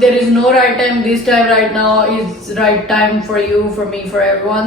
there is no right time. This time right now is right time for you, for me, for everyone.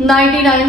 99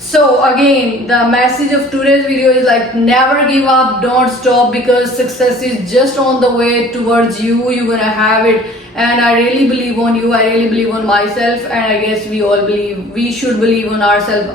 So again, the message of today's video is like never give up, don't stop, because success is just on the way towards you. You're gonna have it, and I really believe on you, I really believe on myself, and I guess we all believe, we should believe on ourselves.